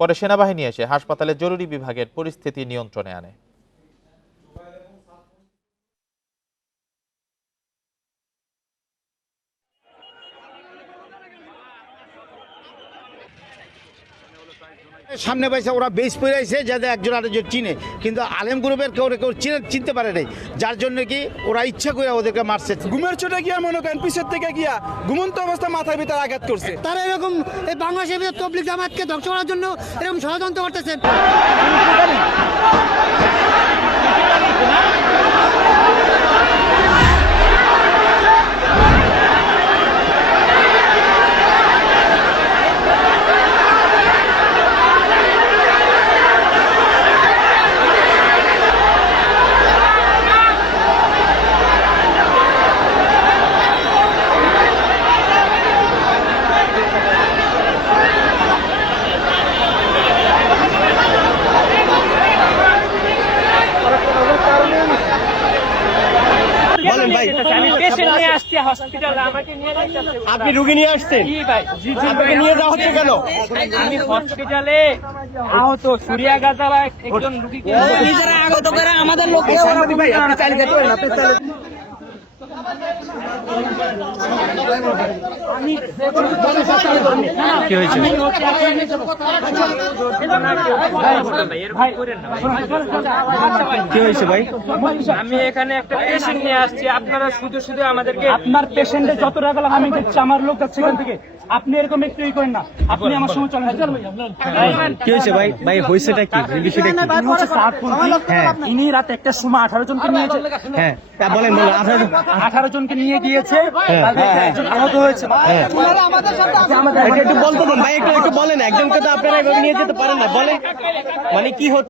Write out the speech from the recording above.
পরে সেনাবাহিনী এসে হাসপাতালের জরুরি বিভাগের পরিস্থিতি নিয়ন্ত্রণে আনে। সামনে পাইছে ওরা বেশ পেরেছে যাতে একজন আরেকজন চিনে, কিন্তু আলেম গ্রুপের কেউ চিনতে পারে নাই, যার জন্য কি ওরা ইচ্ছা করে ওদেরকে মারছে। ঘুমের চোটে গিয়া মনে করেন পিছের থেকে গিয়া ঘুমন্ত অবস্থা মাথার ভিতরে আঘাত করছে। তারা এরকম এই বাংলাদেশের ভিতরে তবলিগ জামাতকে ধ্বংস করার জন্য এরকম ষড়যন্ত্র করতেছে। আপনি রুগী নিয়ে আসছেন? আপনাকে নিয়ে যাওয়া হচ্ছে কেন? আমি হসপিটালে আহত সুরিয়াগাছা একজন রুগীকে নিজেরা আগত করে আমাদের লোককে ভাই আপনি চালিয়ে যেতে পারেন, আপনি চালিয়ে কি হয়েছে? কি হয়েছে ভাই? আমি এখানে একটা পেশেন্ট নিয়ে আসছি, আপনারা শুধু শুধু আমাদেরকে আপনার পেশেন্টে যত টাকা লাগে আমি দিচ্ছি, আমার লোক যাচ্ছে এখান থেকে। আপনি এরকম একটু ই করেন না, আপনি আমার সঙ্গে চলেন। কি হয়েছে ভাই? ভাই হয়েছেটা কি? বিষয়টা কি? হ্যাঁ, ইনি রাত 1টার সময় 18 জনকে নিয়েছে। হ্যাঁ বলেন বলেন। 18 জনকে নিয়ে গিয়েছে, একজন আহত হয়েছে। একটু বলতে দেন ভাই, একটু বলেন। একজনকে তো আপনারা এভাবে নিয়ে যেতে পারেন না, বলেন মানে কি হচ্ছে?